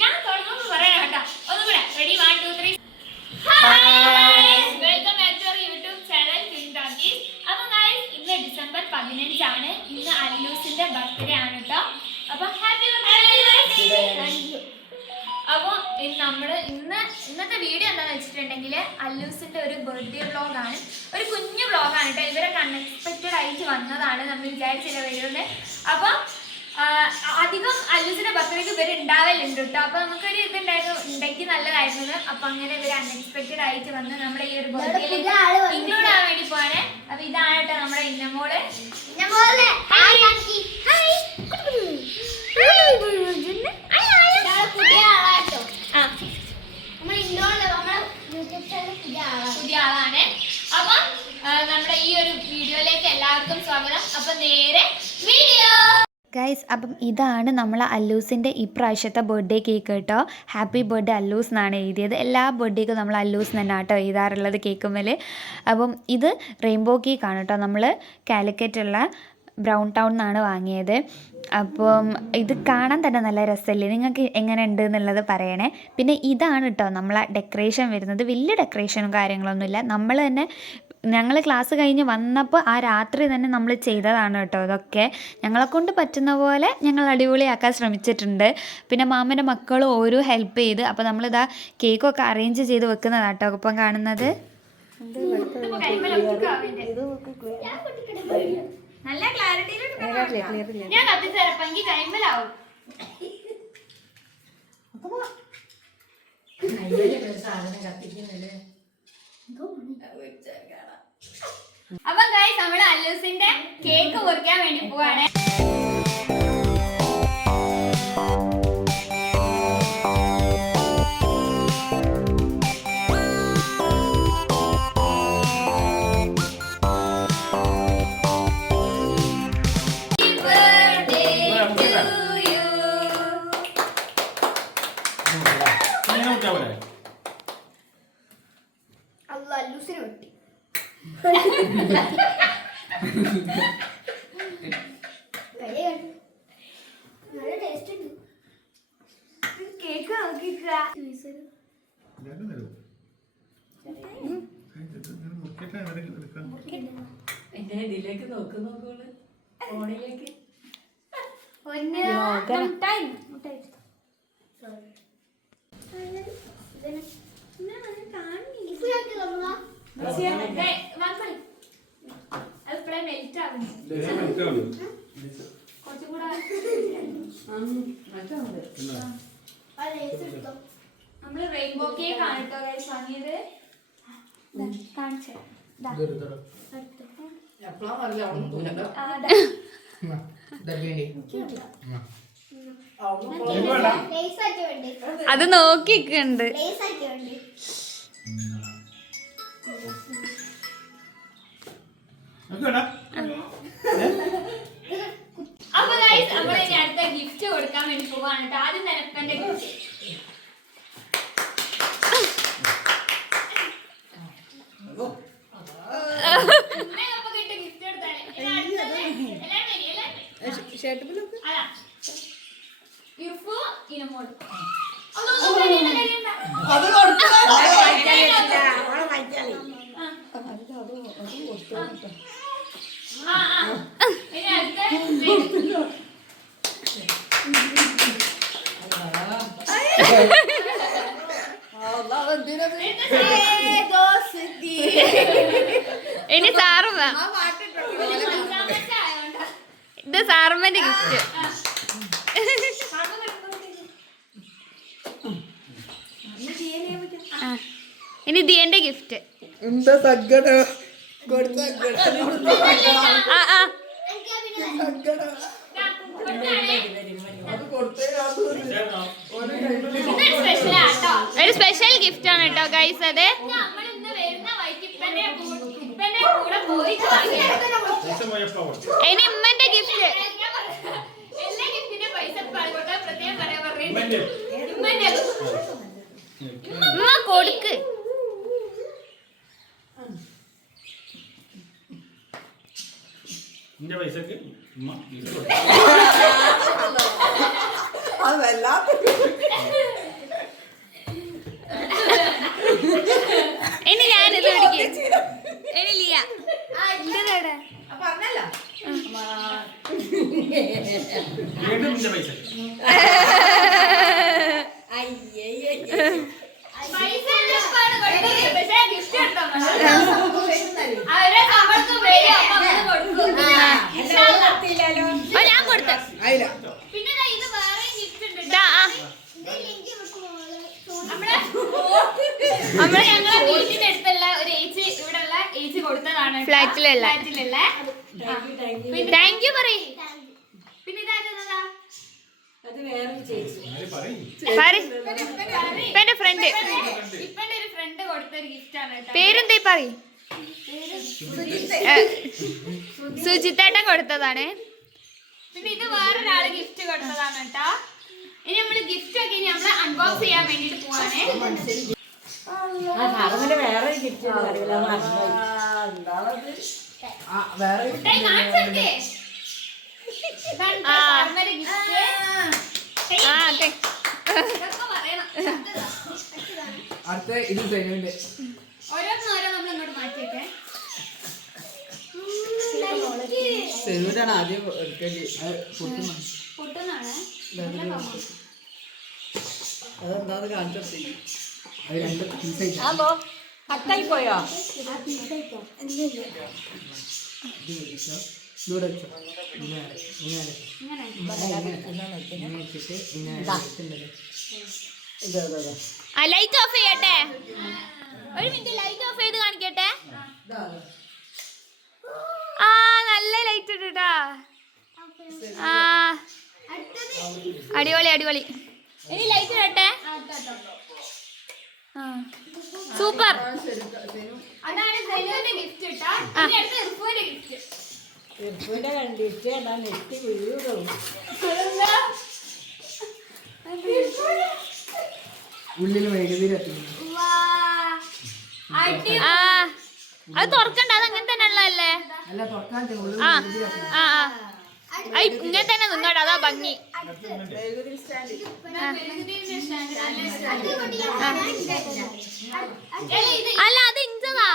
ഞാൻ തുടങ്ങുമ്പോൾ പറയാം കേട്ടോ. ഒന്നും കൂടെ ready 1 2 3. Welcome back to YouTube channel film talkies. അപ്പോൾ ഗൈസ് ഇന്ന് ഡിസംബർ 15 ആണ്. ഇന്ന് അല്ലൂസിന്റെ ബർത്ത്ഡേ ആണ് കേട്ടോ. അപ്പോൾ ഹാപ്പി ബർത്ത്ഡേ. അപ്പോൾ ഇന്നത്തെ വീഡിയോ എന്താണെന്ന് വെച്ചിട്ടുണ്ടെങ്കിൽ അല്ലൂസിന്റെ ഒരു ബർത്ത്ഡേ വ്ളോഗാണ്. ഒരു കുഞ്ഞു വ്ളോഗാണ് കേട്ടോ. ഇവരൊക്കെ അൺഎക്സ്പെക്റ്റഡ് ആയിട്ട് വന്നതാണ്, നമ്മൾ വിചാരിച്ചില്ല വരുന്നത്. അപ്പോൾ അധികം അല്ലൂസിന്റെ ബർത്ത്ഡേക്ക് ഇവർ ഉണ്ടാവലുണ്ട് കേട്ടോ. അപ്പോൾ നമുക്കൊരു ഇതുണ്ടായിരുന്നു, ഉണ്ടെങ്കിൽ നല്ലതായിരുന്നു. അപ്പോൾ അങ്ങനെ ഇവർ അൺഎക്സ്പെക്റ്റഡ് ആയിട്ട് വന്ന് നമ്മുടെ ഈ ഒരു ബർത്ത്ഡേയിൽ ഇൻക്ലൂഡ് ആവാൻ വേണ്ടി പോവാണ്. അപ്പോൾ ഇതാണ് കേട്ടോ നമ്മുടെ ഇന്നമോള്. പുതിയ ആളാണ്. അപ്പൊ നമ്മുടെ ഈ ഒരു വീഡിയോയിലേക്ക് എല്ലാവർക്കും സ്വാഗതം. അപ്പൊ നേരെ വീഡിയോ ഗൈസ്. അപ്പം ഇതാണ് നമ്മൾ അല്ലൂസിൻ്റെ ഇപ്രാവശ്യത്തെ ബർത്ത്ഡേ കേക്ക് കേട്ടോ. ഹാപ്പി ബർത്ത്ഡേ അല്ലൂസ് എന്നാണ് എഴുതിയത്. എല്ലാ ബർത്ത്ഡേക്കും നമ്മൾ അല്ലൂസ് തന്നെ കേട്ടോ എഴുതാറുള്ളത് കേക്കുമ്മൽ. അപ്പം ഇത് റെയിൻബോ കേക്കാണ് കേട്ടോ. നമ്മൾ കാലിക്കറ്റുള്ള ബ്രൗൺ ടൗൺ നിന്നാണ് വാങ്ങിയത്. അപ്പം ഇത് കാണാൻ തന്നെ നല്ല രസമല്ലേ? നിങ്ങൾക്ക് എങ്ങനെ ഉണ്ട് എന്നുള്ളത് പറയണേ. പിന്നെ ഇതാണ് കേട്ടോ നമ്മളെ ഡെക്കറേഷൻ വരുന്നത്. വലിയ ഡെക്കറേഷനും കാര്യങ്ങളൊന്നുമില്ല. നമ്മൾ തന്നെ ഞങ്ങൾ ക്ലാസ് കഴിഞ്ഞ് വന്നപ്പോൾ ആ രാത്രി തന്നെ നമ്മൾ ചെയ്തതാണ് കേട്ടോ. ഇതൊക്കെ ഞങ്ങളെക്കൊണ്ട് പറ്റുന്ന പോലെ ഞങ്ങൾ അടിപൊളിയാക്കാൻ ശ്രമിച്ചിട്ടുണ്ട്. പിന്നെ മാമൻ്റെ മക്കളും ഓരോ ഹെൽപ്പ് ചെയ്ത്. അപ്പോൾ നമ്മളിതാ കേക്കൊക്കെ അറേഞ്ച് ചെയ്ത് വെക്കുന്നതാണ് കേട്ടോ ഒപ്പം കാണുന്നത്. നല്ല ക്ലാരിറ്റിയിൽ ഞാൻ കത്തിച്ചേരപ്പം എനിക്ക് ടൈമിലാവും. അപ്പൊ ഗൈസ് നമ്മള് അല്ലൂസിന്റെ കേക്ക് മുറിക്കാൻ വേണ്ടി പോവാണ്. കേക്ക് ഇതിലേക്ക് നോക്കുന്നോള് ഫോണിലേക്ക് നമ്മള് റെയിൻബോ കേക്ക് ആണ് കേട്ടോ ഗൈസ് വാങ്ങിയത്. കാണിച്ചേ അത് നോക്കിക്കുണ്ട്. അപ്പൊ ഗൈസ് നമ്മൾ ഇനി അടുത്ത ഗിഫ്റ്റ് കൊടുക്കാൻ വേണ്ടി പോവാണ്. ആദ്യം നിനപ്പന്റെ ഗിഫ്റ്റ്. ഇനി സാറുമ്മ ഇത് സാറുമ്മന്റെ ഗിഫ്റ്റ്. ഇനി ദിയന്റെ ഗിഫ്റ്റ്. ഒരു സ്പെഷ്യൽ ഗിഫ്റ്റ് ആണ് കേട്ടോ ഗൈസ്. അത് ഇനി ഉമ്മന്റെ ഗിഫ്റ്റ്. ഉമ്മ കൊടുക്ക്. നിന്റെ പൈസക്ക് ഉമ്മ gift കൊടുത്തു. അത് വല്ലാത്ത ഇനി ഞാനിത് പിടിക്കും. ഇനി ലിയ ഇന്റേതേടെ? പറഞ്ഞല്ലോ വീണ്ടും നിന്റെ പൈസക്ക്. പൈസ എല്ലാം പാട് കൊടുത്തത്. പക്ഷേ gift എടുത്തോ? അവരെ നമ്മൾക്ക് വരും. അപ്പൊ അവര് കൊടുക്കും. ഓ, ഞാൻ കൊടുത്തു. പിന്നെ ദാ ഇത് വേറെ gift ഉണ്ട് ദാ, ആ. നമ്മള് ഞങ്ങളെ വീട്ടിന്റെ അടുത്തുള്ള ഒരു ഏച്ചി ഇവിടെയുള്ള ഏച്ചി കൊടുത്തതാണ് കേട്ടോ. ഫ്ലാറ്റിലുള്ള. ഫ്ലാറ്റിലുള്ള. താങ്ക് യു പറയ്. പിന്നെ ഇതായിരുന്നതാ അത് വേറൊരു ചേച്ചി പറയ്. ഇപ്പൊ എന്റെ ഫ്രണ്ട് ഇപ്പന്റെ ഒരു ഫ്രണ്ട് കൊടുത്തൊരു ഗിഫ്റ്റ് ആണ് കേട്ടോ. പേരെന്തേ പറയ്. സുജിത്തേട്ടൻ കൊടുത്തതാണ്. പിന്നെ ഇത് വേറൊരാള് ഗിഫ്റ്റ് കൊടുത്തതാണ് കേട്ടോ. ഇനി നമ്മള് ഗിഫ്റ്റ് ഒക്കെ ഇനി നമ്മള് അൺബോക്സ് ചെയ്യാൻ വേണ്ടിട്ട് പോവാണേ. വേറെ ഗിഫ്റ്റ് വേറെ മിഠായി കാണിച്ചെടുക്കേ. ഇതാണ് ആ. സാറിനൊരു gift. ആ അതെ. ഇതൊക്കെ പറയണം. അടുത്ത ഇത് തരുന്നുണ്ട് ഓരോന്നോരോ നമ്മൾ ഇങ്ങോട്ട് മാറ്റിയൊക്കെ. സെനൂരാണ് ആദ്യം എടുക്കേണ്ടി പൊട്ടുന്ന പൊട്ടുന്നാണ്. അതെന്താന്ന് കാണിച്ചു അത് രണ്ട് പീസായിട്ട് കട്ടായി പോയോ ഇവിടെ വെച്ചോ ഇങ്ങനെ വെച്ചിട്ട് ആ ലൈറ്റ് ഓഫ് ചെയ്യട്ടെ. ഒരു മിനിറ്റ് ലൈറ്റ് ഓഫ് ചെയ്ത് കാണിക്കട്ടെ. ആ നല്ല ലൈറ്റ് ഇട്ടാ. ആ അടിപൊളി അടിപൊളി. ഇനി ലൈറ്റ് ഇടട്ടെ. ആ സൂപ്പർ. അതാണ് സെലുവിന്റെ ഗിഫ്റ്റ് കേട്ടോ. ഇനി അടുത്ത ഇർഫുവിന്റെ ഗിഫ്റ്റ്. ചെറുപ്പിന്റെ കണ്ടിട്ട് അതാ നെറ്റി വീഴും ഉള്ളിൽ വൈദ്യുതി കത്തുന്നു ആ അത് തുറക്കണ്ട, അത് അങ്ങനെ തന്നെ ഉള്ളതല്ലേ. അല്ല തുറക്കാൻ ഉള്ളിൽ ആ വൈദ്യുതി കത്തുന്നു ആ ആ ഇങ്ങനെ തന്നെ നിന്നോട്ടെ, അതാ ഭംഗി. വൈദ്യുതി സ്റ്റാൻഡ് അല്ല അത് ഇഞ്ചതാ.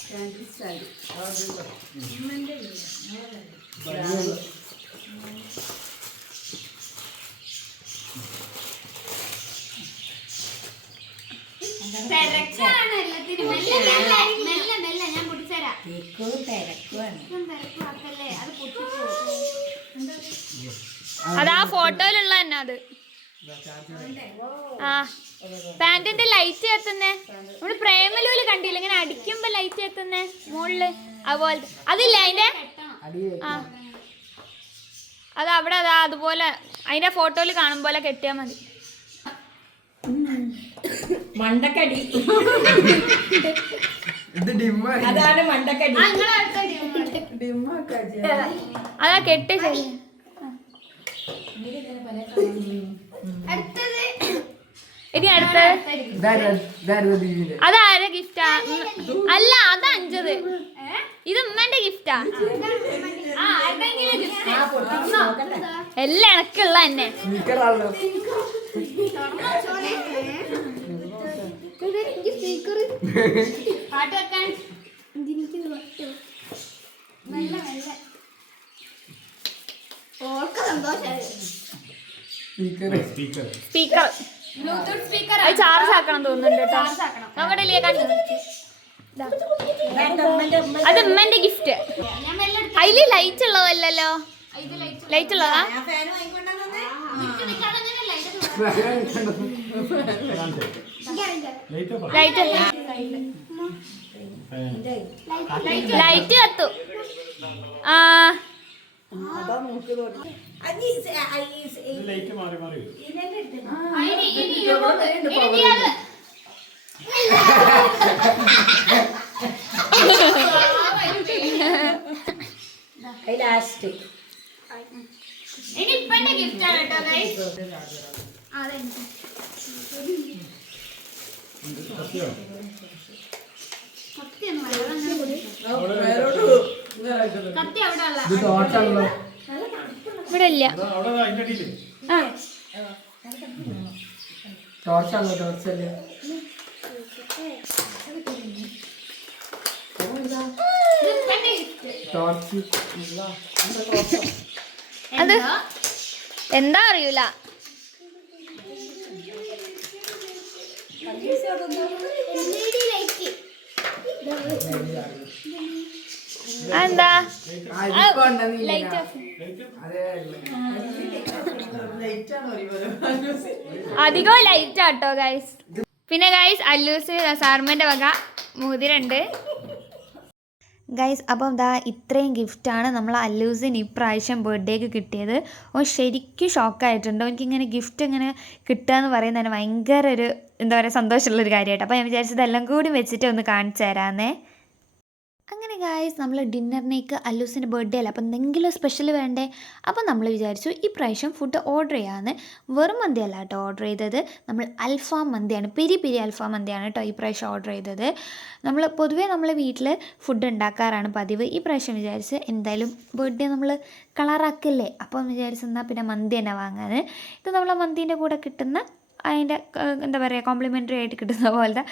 സ്റ്റാൻഡ് സ്റ്റാൻഡ് തിരക്കാണ് എല്ലാത്തിനും. മെല്ലെ മെല്ലെ മെല്ലെ മെല്ലെ ഞാൻ പൊട്ടിച്ചരാം. തിരക്കുവാക്കല്ലേ, അത് പൊട്ടിപ്പോ. അതാ ഫോട്ടോയിലുള്ള തന്നെ അത്. ആ പാന്റിന്റെ ലൈറ്റ് എത്തുന്നേ നമ്മള് പ്രേമലൂല് കണ്ടില്ല, ഇങ്ങനെ അടിക്കുമ്പോ ലൈറ്റ് എത്തുന്നേ മുകളില് അതുപോലെ. അതില്ല അതിന്റെ ആ അത് അവിടെ അതാ അതുപോലെ അതിന്റെ ഫോട്ടോയില് കാണും പോലെ കെട്ടിയാ മതി. മണ്ടക്കടി അതാണ് മണ്ടക്കടി അതാ കെട്ടി ശരി. അടുത്തത് ഇനി അടുത്ത് അതാരെ ഗിഫ്റ്റാ? അല്ല അത് അഞ്ചത്. ഇത് ഉമ്മന്റെ ഗിഫ്റ്റാ. ആ ആരുടെങ്കിലും ഗിഫ്റ്റ് എല്ലാം എനക്കുള്ള തന്നെ. പാട്ട് വെക്കാൻ നല്ല നല്ല ഓർക്ക് സന്തോഷായി. സ്പീക്കർ സ്പീക്കർ ബ്ലൂടൂത്ത് സ്പീക്കർ അത് ചാർജ് ആക്കണം തോന്നുന്നുണ്ട് കേട്ടോ. ചാർജ് ആക്കണം. നോക്കട്ടെ ലിയ കണ്ടു. അത് ഉമ്മന്റെ ഗിഫ്റ്റ്. ഞാൻ മെല്ലെ എടുത്തു. അതില് ലൈറ്റ് ഉള്ളതല്ലോ. ഇത് ലൈറ്റ് ലൈറ്റ് ഉള്ളതാ. അതങ്ങനെയല്ല ലൈറ്റ് ലൈറ്റ് കത്തു. ആ ലൈറ്റ് മാറി മാറി വരും. ലാസ്റ്റ് ഇനി ഇപ്പന്റെ ഗിഫ്റ്റ് ആണ് കേട്ടോ ഗൈസ്. സത്യം കത്തി അവിടെ അല്ല ഇത് ടോർച്ചാണല്ലോ. ഇവിടെ ഇല്ല. അവിടെ അതിന്റെ അടിയില് ആ ടോർച്ചാണല്ലോ, ടോർച്ചല്ലേ. ടോർച്ച് അത് എന്താ അറിയൂല. എന്താ അധികം ലൈറ്റ് ആട്ടോ ഗൈസ്. പിന്നെ ഗൈസ് അല്ലൂസ് സാർമന്റെ വക മോതിരണ്ട് ഗൈസ്. അപ്പം ദാ ഇത്രയും ഗിഫ്റ്റാണ് നമ്മൾ അല്ലൂസിന് ഇപ്രാവശ്യം ബർത്ത്ഡേക്ക് കിട്ടിയത്. ഓ ശരിക്കും ഷോക്കായിട്ടുണ്ട്. എനിക്കിങ്ങനെ ഗിഫ്റ്റ് ഇങ്ങനെ കിട്ടുക എന്ന് പറയുന്നത് തന്നെ ഭയങ്കര ഒരു എന്താ പറയുക സന്തോഷമുള്ളൊരു കാര്യമായിട്ട്. അപ്പോൾ ഞാൻ വിചാരിച്ചത് എല്ലാം കൂടി വെച്ചിട്ട് ഒന്ന് കാണിച്ചു തരാമെന്നേ. അങ്ങനെ ഗായ്സ് നമ്മൾ ഡിന്നറിനേക്ക് അല്ലൂസിൻ്റെ ബർത്ത്ഡേ അല്ല, അപ്പോൾ എന്തെങ്കിലും സ്പെഷ്യൽ വേണ്ടേ. അപ്പോൾ നമ്മൾ വിചാരിച്ചു ഈ പ്രാവശ്യം ഫുഡ് ഓർഡർ ചെയ്യാമെന്ന്. വെറും മന്തിയല്ല കേട്ടോ ഓർഡർ ചെയ്തത്, നമ്മൾ അൽഫാം മന്തിയാണ്, പെരി പെരി അൽഫാം മന്തിയാണ് കേട്ടോ ഈ പ്രാവശ്യം ഓർഡർ ചെയ്തത്. നമ്മൾ പൊതുവേ നമ്മൾ വീട്ടിൽ ഫുഡ് ഉണ്ടാക്കാറാണ് പതിവ്. ഈ പ്രാവശ്യം വിചാരിച്ച് എന്തായാലും ബർത്ത്ഡേ നമ്മൾ കളറാക്കില്ലേ, അപ്പം വിചാരിച്ച് എന്നാൽ പിന്നെ മന്തി തന്നെ വാങ്ങാൻ. ഇത് നമ്മളെ മന്തീൻ്റെ കൂടെ കിട്ടുന്ന അതിൻ്റെ എന്താ പറയുക കോംപ്ലിമെൻ്ററി ആയിട്ട് കിട്ടുന്ന പോലത്തെ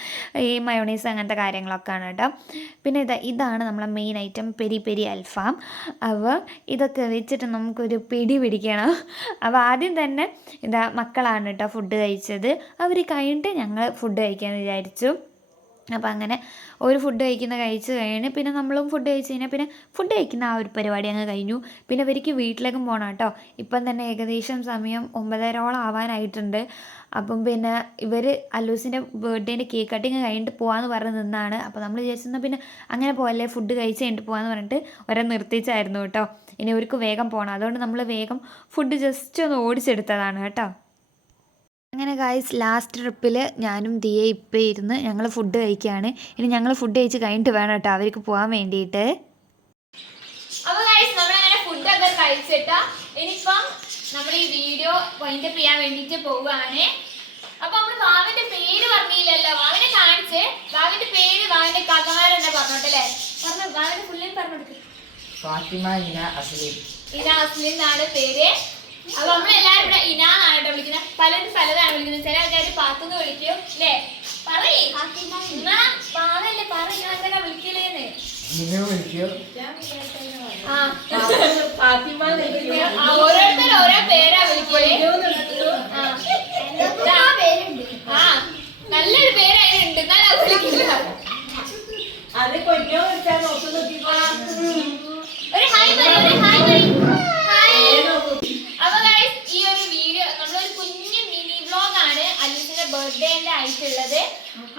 ഈ മയോണൈസ് അങ്ങനത്തെ കാര്യങ്ങളൊക്കെയാണ് കേട്ടോ. പിന്നെ ഇതാണ് നമ്മളെ മെയിൻ ഐറ്റം പെരി പെരി അൽഫാം. അപ്പോൾ ഇതൊക്കെ വെച്ചിട്ട് നമുക്കൊരു പിടി പിടിക്കണം. അപ്പോൾ ആദ്യം തന്നെ മക്കളാണ് കേട്ടോ ഫുഡ് കഴിച്ചത്. അവർ കഴിഞ്ഞിട്ട് ഞങ്ങൾ ഫുഡ് കഴിക്കാമെന്ന് വിചാരിച്ചു. അപ്പോൾ അങ്ങനെ ഒരു ഫുഡ് കഴിച്ച് കഴിഞ്ഞ് പിന്നെ നമ്മളും ഫുഡ് കഴിച്ച് കഴിഞ്ഞാൽ പിന്നെ ഫുഡ് കഴിക്കുന്ന ആ ഒരു പരിപാടി അങ്ങ് കഴിഞ്ഞു. പിന്നെ ഇവർക്ക് വീട്ടിലേക്കും പോകണം കേട്ടോ. ഇപ്പം തന്നെ ഏകദേശം സമയം 9:30 ആവാനായിട്ടുണ്ട്. അപ്പം പിന്നെ ഇവർ അല്ലൂസിൻ്റെ ബർത്ത്ഡേൻ്റെ കേക്ക് കട്ടിങ് കഴിഞ്ഞിട്ട് പോകാമെന്ന് പറഞ്ഞ് നിന്നാണ്. അപ്പോൾ നമ്മൾ വിചാരിച്ചെന്നാൽ പിന്നെ അങ്ങനെ പോകല്ലേ, ഫുഡ് കഴിച്ച് കഴിഞ്ഞിട്ട് പോകാമെന്ന് പറഞ്ഞിട്ട് ഒരെ നിർത്തിച്ചായിരുന്നു കേട്ടോ. ഇനി അവർക്ക് വേഗം പോകണം, അതുകൊണ്ട് നമ്മൾ വേഗം ഫുഡ് ജസ്റ്റ് ഒന്ന് ഓടിച്ചെടുത്തതാണ് കേട്ടോ. അങ്ങനെ ഗായ്സ് ലാസ്റ്റ് ട്രിപ്പിൽ ഞാനും ദിയെ ഇപ്പം ഇരുന്ന് ഞങ്ങൾ ഫുഡ് കഴിക്കുകയാണ്. ഇനി ഞങ്ങൾ ഫുഡ് കഴിച്ച് കഴിഞ്ഞിട്ട് വേണം കേട്ടോ അവർക്ക് പോകാൻ വേണ്ടിയിട്ട്. അപ്പോൾ ഗൈസ് നമ്മളങ്ങനെ ഫുഡൊക്കെ കഴിച്ചിട്ട് ഇനിയിപ്പം നമ്മൾ ഈ വീഡിയോ വൈൻഡപ്പ് ചെയ്യാൻ വേണ്ടിയിട്ട് പോവുകയാണ്. അപ്പോൾ നമ്മൾ വാവിൻ്റെ പേര് പറഞ്ഞില്ലല്ലോ, വാവിനെ കാണിച്ച് വാവിൻ്റെ പേര് വാവിൻ്റെ കഥമാരെന്നെ പറഞ്ഞോട്ടല്ലേ. പറഞ്ഞു വാവിൻ്റെ ഫുള്ളിൽ പറഞ്ഞു. ഫാത്തിമ ഇന അസ്ലിം. ഇന അസ്ലിം എന്നാണ് പേര്. അപ്പൊ നമ്മളെല്ലാരും ഇവിടെ ഇനാന്നാണ് കേട്ടോ വിളിക്കുന്നത്. പലരും പലതാണ് വിളിക്കുന്നത്. ചില ആൾക്കാർ പാത്തുന്ന് വിളിക്കും അല്ലേ. പറയേ പാവല്ലേ പറയാ വിളിക്കലേന്ന്. ഓരോരുത്തർ ഓരോ പേരാ വിളിക്കലേ. ആ നല്ലൊരു പേര് അതിനുണ്ട്, എന്നാലും അത് വിളിക്കില്ല. ഒരു ഹായ് പറ, ഒരു ഹായ് പറ. അപ്പൊ ഗൈസ് ഈ ഒരു വീഡിയോ നമ്മളൊരു കുഞ്ഞു മിനി വ്ലോഗാണ് അല്ലൂസിന്റെ ബർത്ത്ഡേന്റെ ആയിട്ടുള്ളത്.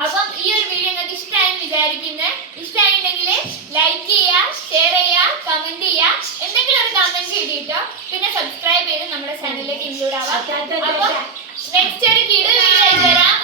അപ്പം ഈ ഒരു വീഡിയോ നിങ്ങൾക്ക് ഇഷ്ടമായെന്ന് വിചാരിക്കുന്നത്. ഇഷ്ടമായിട്ടുണ്ടെങ്കിൽ ലൈക്ക് ചെയ്യുക, ഷെയർ ചെയ്യുക, കമന്റ് ചെയ്യുക, എന്തെങ്കിലും ഒരു കമന്റ് ഇടിട്ടോ. പിന്നെ സബ്സ്ക്രൈബ് ചെയ്ത് നമ്മുടെ ചാനലിലേക്ക് ഇൻക്ലൂഡ് ആവാം. അപ്പൊ നെക്സ്റ്റ് ഒരു കിടു വീഡിയോ തരാം.